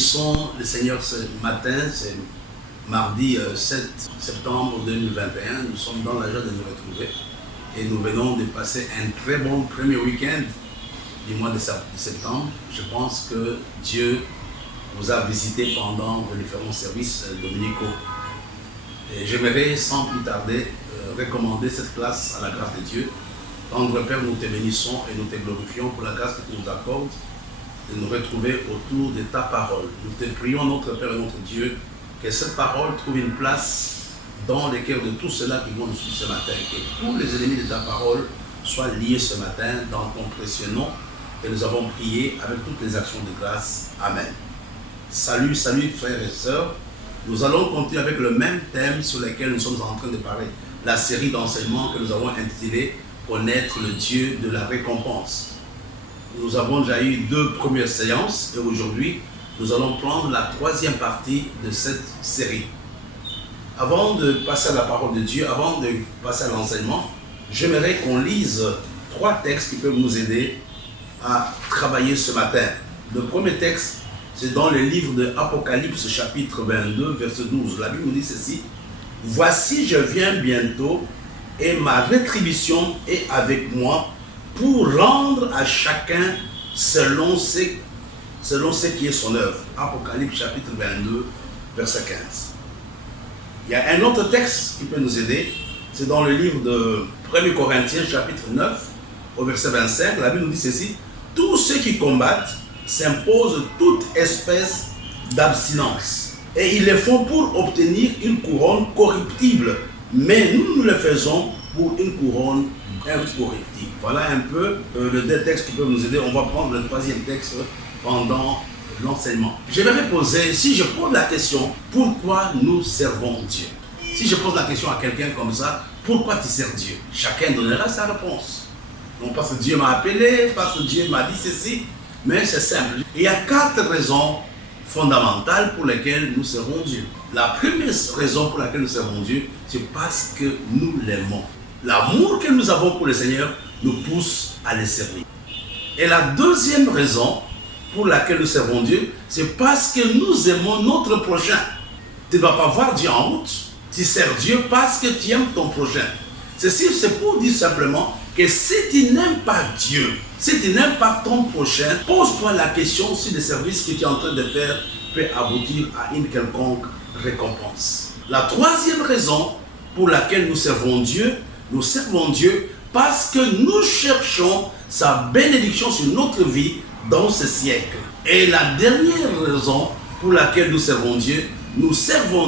bénissons le Seigneur ce matin, c'est mardi 7 septembre 2021. Nous sommes dans la joie de nous retrouver et nous venons de passer un très bon premier week-end du mois de septembre. Je pense que Dieu vous a visité pendant vos différents services dominicaux. Et j'aimerais sans plus tarder recommander cette classe à la grâce de Dieu. Tendre Père, nous te bénissons et nous te glorifions pour la grâce que tu nous accordes de nous retrouver autour de ta parole. Nous te prions, notre Père et notre Dieu, que cette parole trouve une place dans les cœurs de tous ceux-là qui vont nous suivre ce matin. Que tous les ennemis de ta parole soient liés ce matin dans ton précieux nom. Et nous avons prié avec toutes les actions de grâce. Amen. Salut, salut frères et sœurs. Nous allons continuer avec le même thème sur lequel nous sommes en train de parler. La série d'enseignements que nous avons intitulée « Connaître le Dieu de la récompense ». Nous avons déjà eu 2 premières séances et aujourd'hui, nous allons prendre la 3e partie de cette série. Avant de passer à la parole de Dieu, avant de passer à l'enseignement, j'aimerais qu'on lise 3 textes qui peuvent nous aider à travailler ce matin. Le premier texte, c'est dans le livre de Apocalypse, chapitre 22, verset 12. La Bible nous dit ceci: « Voici, je viens bientôt, et ma rétribution est avec moi, pour rendre à chacun selon ce qui est son œuvre. » Apocalypse chapitre 22, verset 15. Il y a un autre texte qui peut nous aider, c'est dans le livre de 1 Corinthiens chapitre 9, au verset 25. La Bible nous dit ceci: « Tous ceux qui combattent s'imposent toute espèce d'abstinence, et ils le font pour obtenir une couronne corruptible, mais nous le faisons pour une couronne incorruptible. » Voilà un peu le 2 textes qui peuvent nous aider. On va prendre le 3e texte pendant l'enseignement. J'aimerais poser, si je pose la question, pourquoi nous servons Dieu? Si je pose la question à quelqu'un comme ça, pourquoi tu sers Dieu? Chacun donnera sa réponse. Non parce que Dieu m'a appelé, parce que Dieu m'a dit ceci, mais c'est simple. Il y a 4 raisons fondamentales pour lesquelles nous servons Dieu. La première raison pour laquelle nous servons Dieu, c'est parce que nous l'aimons. L'amour que nous avons pour le Seigneur nous pousse à le servir. Et la 2e raison pour laquelle nous servons Dieu, c'est parce que nous aimons notre prochain. Tu ne vas pas voir Dieu en route. Tu sers Dieu parce que tu aimes ton prochain. Ceci, c'est pour dire simplement que si tu n'aimes pas Dieu, si tu n'aimes pas ton prochain, pose-toi la question si le service que tu es en train de faire peut aboutir à une quelconque récompense. La 3e raison pour laquelle nous servons Dieu parce que nous cherchons sa bénédiction sur notre vie dans ce siècle. Et la dernière raison pour laquelle nous servons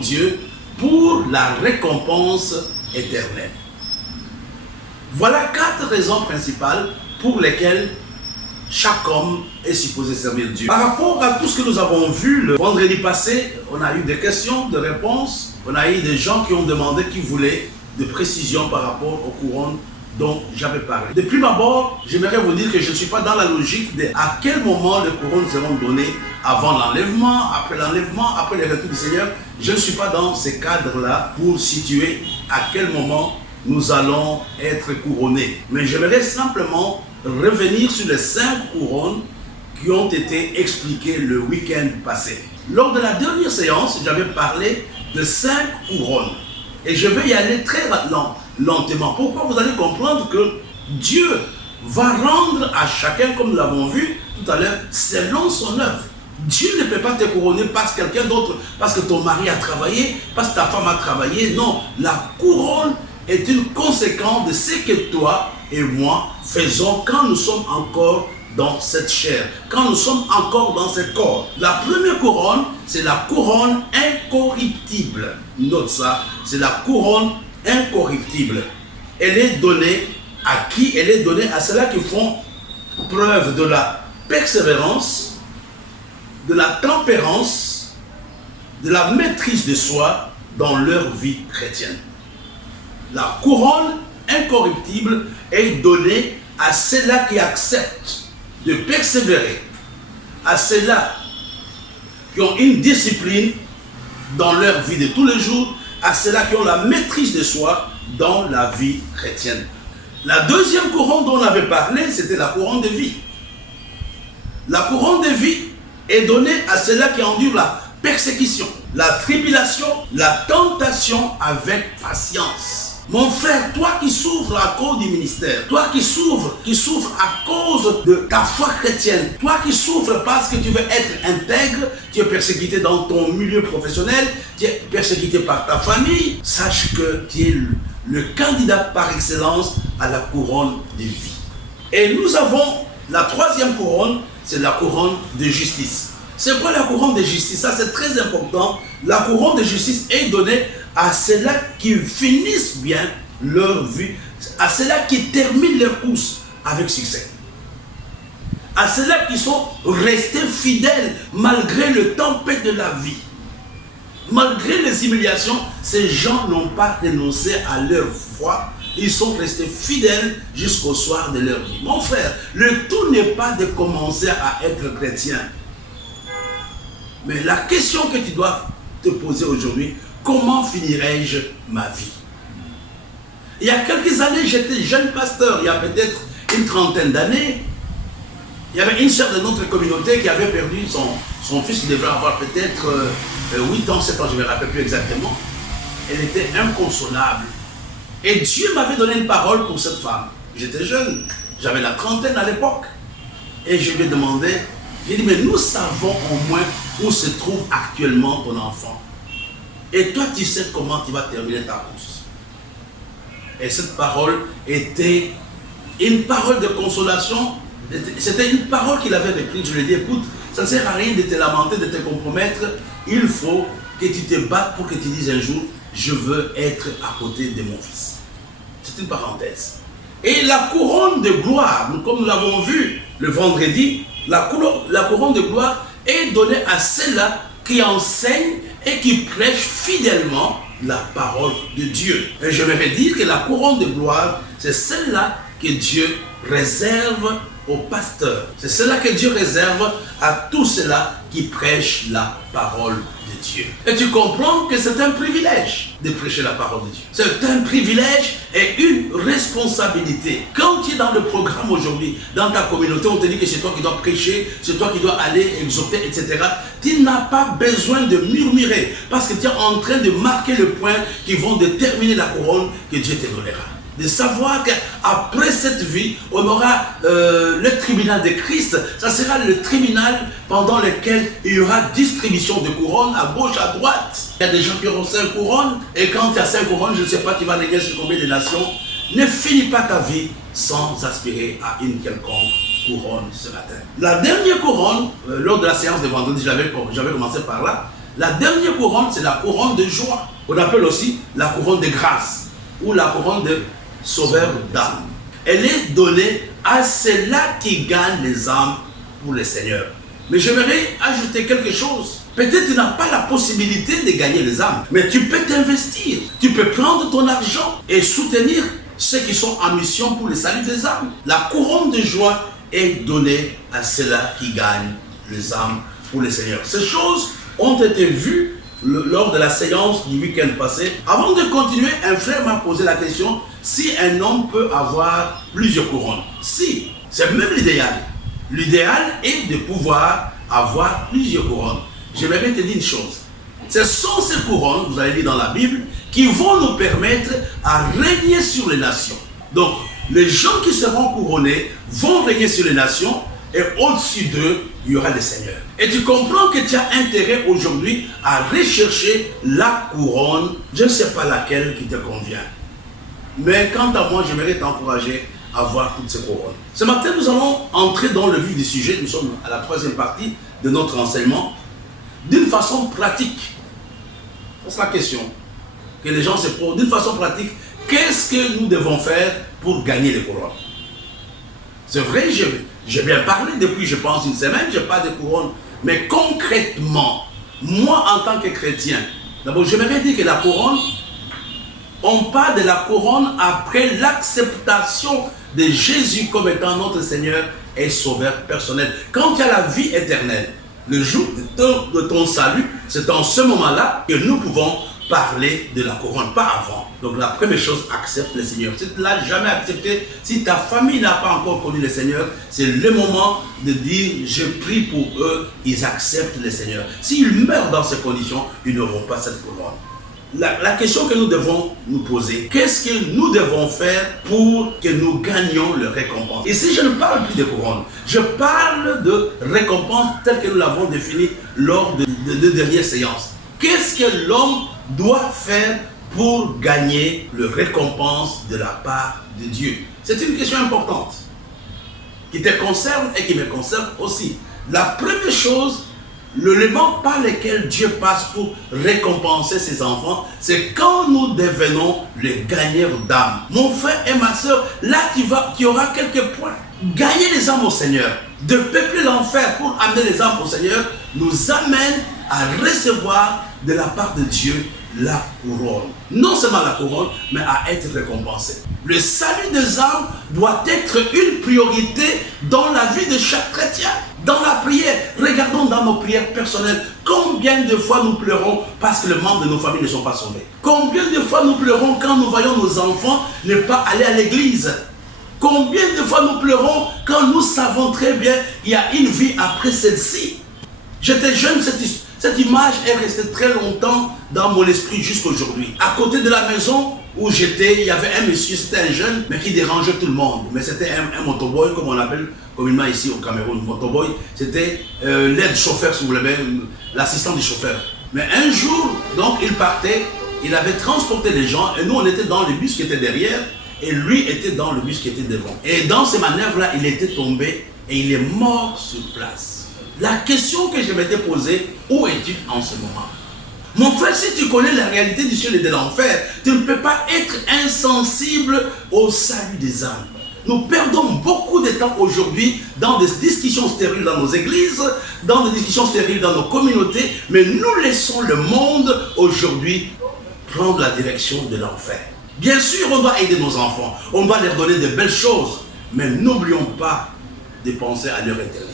Dieu pour la récompense éternelle. Voilà 4 raisons principales pour lesquelles chaque homme est supposé servir Dieu. Par rapport à tout ce que nous avons vu le vendredi passé, on a eu des questions, des réponses, on a eu des gens qui ont demandé, qui voulaient des précisions par rapport aux couronnes dont j'avais parlé. De prime abord, j'aimerais vous dire que je ne suis pas dans la logique de à quel moment les couronnes seront données, avant l'enlèvement, après le retour du Seigneur. Je ne suis pas dans ces cadres-là pour situer à quel moment nous allons être couronnés. Mais j'aimerais simplement revenir sur les 5 couronnes qui ont été expliquées le week-end passé. Lors de la dernière séance, j'avais parlé de 5 couronnes. Et je vais y aller très lentement. Pourquoi? Vous allez comprendre que Dieu va rendre à chacun, comme nous l'avons vu tout à l'heure, selon son œuvre. Dieu ne peut pas te couronner parce que quelqu'un d'autre, parce que ton mari a travaillé, parce que ta femme a travaillé. Non, la couronne est une conséquence de ce que toi et moi faisons quand nous sommes encore dans cette chair, quand nous sommes encore dans ce corps. La première couronne, c'est la couronne incorruptible. Note ça, c'est la couronne incorruptible. Elle est donnée à qui? Elle est donnée à ceux-là qui font preuve de la persévérance, de la tempérance, de la maîtrise de soi dans leur vie chrétienne. La couronne incorruptible est donnée à ceux-là qui acceptent de persévérer, à ceux-là qui ont une discipline dans leur vie de tous les jours, à ceux-là qui ont la maîtrise de soi dans la vie chrétienne. La 2e couronne dont on avait parlé, c'était la couronne de vie. La couronne de vie est donnée à ceux-là qui endurent la persécution, la tribulation, la tentation avec patience. Mon frère, toi qui souffres à cause du ministère, toi qui souffres à cause de ta foi chrétienne, toi qui souffres parce que tu veux être intègre, tu es persécuté dans ton milieu professionnel, tu es persécuté par ta famille, sache que tu es le candidat par excellence à la couronne de vie. Et nous avons la troisième couronne, c'est la couronne de justice. C'est quoi la couronne de justice? Ça, c'est très important. La couronne de justice est donnée à ceux-là qui finissent bien leur vie, à ceux-là qui terminent leur course avec succès, à ceux-là qui sont restés fidèles malgré le tempête de la vie. Malgré les humiliations, ces gens n'ont pas renoncé à leur foi. Ils sont restés fidèles jusqu'au soir de leur vie. Mon frère, le tout n'est pas de commencer à être chrétien. Mais la question que tu dois te poser aujourd'hui, comment finirai-je ma vie? Il y a quelques années, j'étais jeune pasteur, il y a peut-être une trentaine d'années. Il y avait une sœur de notre communauté qui avait perdu son fils qui devrait avoir peut-être 8 ans, 7 ans, je ne me rappelle plus exactement. Elle était inconsolable. Et Dieu m'avait donné une parole pour cette femme. J'étais jeune, j'avais la trentaine à l'époque. Et je lui ai demandé, j'ai dit, mais nous savons au moins où se trouve actuellement ton enfant. Et toi, tu sais comment tu vas terminer ta course. Et cette parole était une parole de consolation. C'était une parole qu'il avait reprise. Je lui ai dit, écoute, ça ne sert à rien de te lamenter, de te compromettre. Il faut que tu te battes pour que tu dises un jour, je veux être à côté de mon fils. C'est une parenthèse. Et la couronne de gloire, comme nous l'avons vu le vendredi, la couronne de gloire est donnée à ceux-là qui enseignent et qui prêchent fidèlement la parole de Dieu. Et je vais dire que la couronne de gloire, c'est celle-là que Dieu réserve aux pasteurs. C'est cela que Dieu réserve à tous ceux-là qui prêchent la parole de Dieu. Et tu comprends que c'est un privilège de prêcher la parole de Dieu. C'est un privilège et une responsabilité. Quand tu es dans le programme aujourd'hui, dans ta communauté, on te dit que c'est toi qui dois prêcher, c'est toi qui dois aller exhorter, etc. Tu n'as pas besoin de murmurer parce que tu es en train de marquer le point qui vont déterminer la couronne que Dieu te donnera. De savoir qu'après cette vie, on aura le tribunal de Christ. Ça sera le tribunal pendant lequel il y aura distribution de couronnes à gauche, à droite. Il y a des gens qui auront 5 couronnes. Et quand tu as 5 couronnes, je ne sais pas, tu vas léguer sur combien de nations. Ne finis pas ta vie sans aspirer à une quelconque couronne ce matin. La dernière couronne, lors de la séance de vendredi, j'avais commencé par là. La dernière couronne, c'est la couronne de joie. On appelle aussi la couronne de grâce ou la couronne de sauveur d'âme. Elle est donnée à ceux-là qui gagnent les âmes pour le Seigneur. Mais j'aimerais ajouter quelque chose. Peut-être tu n'as pas la possibilité de gagner les âmes, mais tu peux t'investir. Tu peux prendre ton argent et soutenir ceux qui sont en mission pour le salut des âmes. La couronne de joie est donnée à ceux-là qui gagnent les âmes pour le Seigneur. Ces choses ont été vues lors de la séance du week-end passé. Avant de continuer, un frère m'a posé la question si un homme peut avoir plusieurs couronnes. Si, c'est même l'idéal. L'idéal est de pouvoir avoir plusieurs couronnes. J'aimerais te dire une chose. Ce sont ces couronnes, vous allez lire dans la Bible, qui vont nous permettre à régner sur les nations. Donc, les gens qui seront couronnés vont régner sur les nations et au-dessus d'eux, il y aura le Seigneur. Et tu comprends que tu as intérêt aujourd'hui à rechercher la couronne, je ne sais pas laquelle qui te convient. Mais quant à moi, j'aimerais t'encourager à voir toutes ces couronnes. Ce matin, nous allons entrer dans le vif du sujet. Nous sommes à la troisième partie de notre enseignement. D'une façon pratique. C'est la question que les gens se posent. D'une façon pratique, qu'est-ce que nous devons faire pour gagner les couronnes? C'est vrai, j'ai bien parlé depuis, je pense, une semaine, je parle de couronne. Mais concrètement, moi en tant que chrétien, d'abord, j'aimerais dire que la couronne, on parle de la couronne après l'acceptation de Jésus comme étant notre Seigneur et Sauveur personnel. Quand il y a la vie éternelle, le jour de ton salut, c'est en ce moment-là que nous pouvons parler de la couronne, pas avant. Donc la première chose, accepte le Seigneur. Si tu ne l'as jamais accepté, si ta famille n'a pas encore connu le Seigneur, c'est le moment de dire, je prie pour eux, ils acceptent le Seigneur. S'ils meurent dans ces conditions, ils n'auront pas cette couronne. La question que nous devons nous poser, qu'est-ce que nous devons faire pour que nous gagnions le récompense? Ici, je ne parle plus de couronne, je parle de récompense telle que nous l'avons définie lors de dernières séances. Qu'est-ce que l'homme doit faire pour gagner le récompense de la part de Dieu? C'est une question importante qui te concerne et qui me concerne aussi. La première chose, l'élément par lequel Dieu passe pour récompenser ses enfants, c'est quand nous devenons les gagneurs d'âmes. Mon frère et ma soeur, là tu auras quelques points. Gagner les âmes au Seigneur, de peupler l'enfer pour amener les âmes au Seigneur, nous amène à recevoir de la part de Dieu la couronne. Non seulement la couronne, mais à être récompensé. Le salut des âmes doit être une priorité dans la vie de chaque chrétien. Dans la prière, regardons dans nos prières personnelles, combien de fois nous pleurons parce que les membres de nos familles ne sont pas sauvés. Combien de fois nous pleurons quand nous voyons nos enfants ne pas aller à l'église. Combien de fois nous pleurons quand nous savons très bien qu'il y a une vie après celle-ci. J'étais jeune, cette image est restée très longtemps dans mon esprit jusqu'aujourd'hui. À côté de la maison où j'étais, il y avait un monsieur, c'était un jeune, mais qui dérangeait tout le monde. Mais c'était un motoboy, comme on l'appelle communément ici au Cameroun. Motoboy, c'était l'aide-chauffeur, si vous voulez, l'assistant du chauffeur. Mais un jour, donc, il partait, il avait transporté les gens, et nous, on était dans le bus qui était derrière, et lui était dans le bus qui était devant. Et dans ces manœuvres-là, il était tombé, et il est mort sur place. La question que je m'étais posée, où es-tu en ce moment? Mon frère, si tu connais la réalité du ciel et de l'enfer, tu ne peux pas être insensible au salut des âmes. Nous perdons beaucoup de temps aujourd'hui dans des discussions stériles dans nos églises, dans des discussions stériles dans nos communautés, mais nous laissons le monde aujourd'hui prendre la direction de l'enfer. Bien sûr, on doit aider nos enfants, on doit leur donner de belles choses, mais n'oublions pas de penser à leur éternité.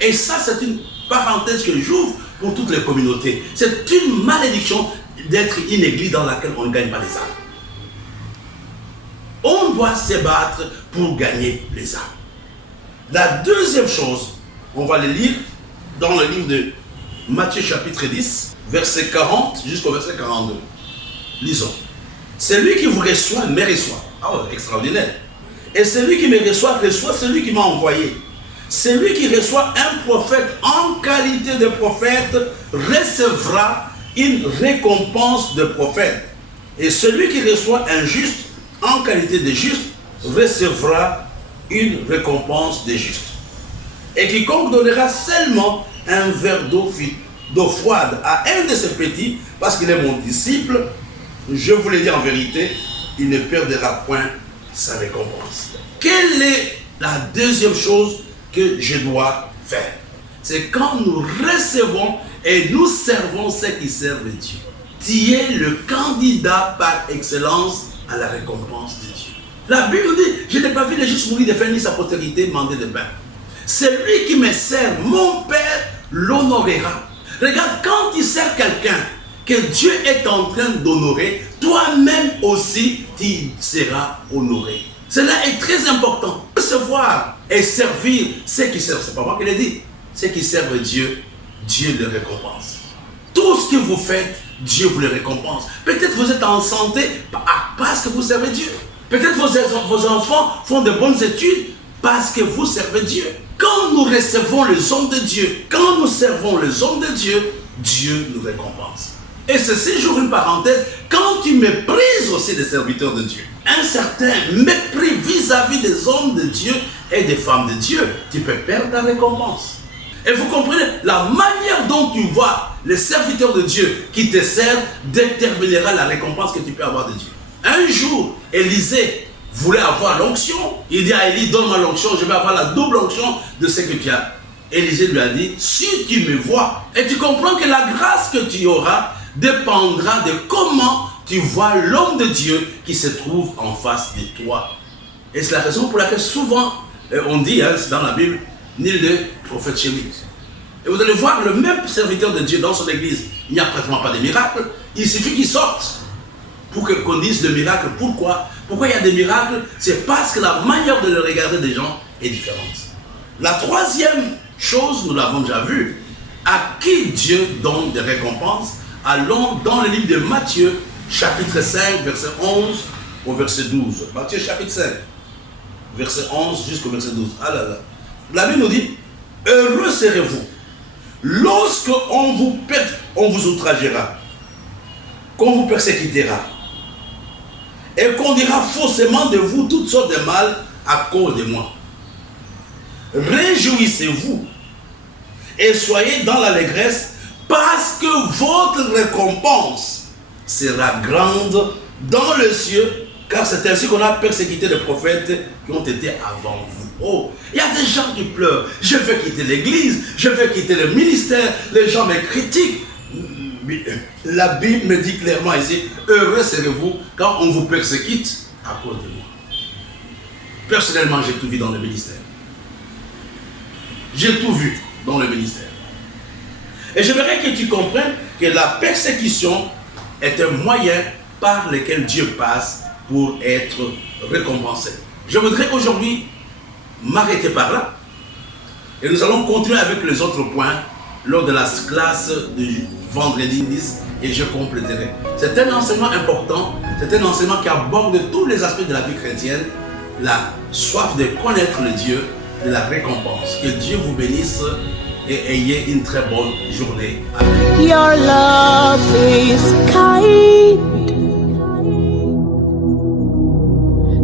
Et ça, c'est une parenthèse que j'ouvre pour toutes les communautés. C'est une malédiction d'être une église dans laquelle on ne gagne pas les âmes. On doit se battre pour gagner les âmes. La deuxième chose, on va le lire dans le livre de Matthieu chapitre 10, verset 40 jusqu'au verset 42. Lisons. Celui qui vous reçoit, me reçoit. Ah ouais, extraordinaire. Et celui qui me reçoit celui qui m'a envoyé. Celui qui reçoit un prophète en qualité de prophète recevra une récompense de prophète. Et celui qui reçoit un juste en qualité de juste recevra une récompense de juste. Et quiconque donnera seulement un verre d'eau froide à un de ses petits, parce qu'il est mon disciple, je vous le dis en vérité, il ne perdra point sa récompense. Quelle est la deuxième chose que je dois faire? C'est quand nous recevons et nous servons ceux qui servent Dieu. Tu es le candidat par excellence à la récompense de Dieu. La Bible dit, je n'ai pas vu le juste mourir de faim ni sa postérité demander de pain. Celui qui me sert, mon Père l'honorera. Regarde, quand tu sers quelqu'un que Dieu est en train d'honorer, toi-même aussi tu seras honoré. Cela est très important. Recevoir et servir ceux qui servent, c'est pas moi qui l'ai dit, ceux qui servent Dieu, Dieu le récompense. Tout ce que vous faites, Dieu vous le récompense. Peut-être vous êtes en santé parce que vous servez Dieu. Peut-être vos enfants font de bonnes études parce que vous servez Dieu. Quand nous recevons les hommes de Dieu, quand nous servons les hommes de Dieu, Dieu nous récompense. Et ceci, j'ouvre une parenthèse, quand tu méprises aussi les serviteurs de Dieu, un certain mépris vis-à-vis des hommes de Dieu et des femmes de Dieu, tu peux perdre ta récompense. Et vous comprenez, la manière dont tu vois les serviteurs de Dieu qui te servent déterminera la récompense que tu peux avoir de Dieu. Un jour, Élisée voulait avoir l'onction. Il dit à Élie, donne-moi l'onction, je vais avoir la double onction de ce que tu as. Élisée lui a dit, si tu me vois, et tu comprends que la grâce que tu auras dépendra de comment tu vois l'homme de Dieu qui se trouve en face de toi. Et c'est la raison pour laquelle souvent on dit, c'est dans la Bible, nul de prophète chez lui. Et vous allez voir le même serviteur de Dieu dans son église, il n'y a pratiquement pas de miracles, Il suffit qu'ils sortent pour qu'on dise le miracle. Pourquoi? Pourquoi il y a des miracles? C'est parce que la manière de le regarder des gens est différente. La troisième chose, nous l'avons déjà vu, à qui Dieu donne des récompenses. Allons dans le livre de Matthieu, chapitre 5, verset 11 au verset 12. Matthieu chapitre 5, verset 11 jusqu'au verset 12. Ah là là. La Bible nous dit, heureux serez-vous lorsque on vous outragera, qu'on vous persécutera, et qu'on dira faussement de vous toutes sortes de mal à cause de moi. Réjouissez-vous et soyez dans l'allégresse, parce que votre récompense sera grande dans le ciel, car c'est ainsi qu'on a persécuté les prophètes qui ont été avant vous. Oh, il y a des gens qui pleurent. Je vais quitter l'église, je vais quitter le ministère, les gens me critiquent. La Bible me dit clairement ici, heureux serez-vous quand on vous persécute à cause de moi. Personnellement, j'ai tout vu dans le ministère. J'ai tout vu dans le ministère. Et j'aimerais que tu comprennes que la persécution est un moyen par lequel Dieu passe pour être récompensé. Je voudrais aujourd'hui m'arrêter par là. Et nous allons continuer avec les autres points lors de la classe du vendredi 10 et je compléterai. C'est un enseignement important, c'est un enseignement qui aborde tous les aspects de la vie chrétienne, la soif de connaître le Dieu, de la récompense. Que Dieu vous bénisse et ayez une très bonne journée. Amen. Your love is kind.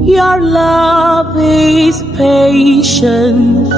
Your love is patient.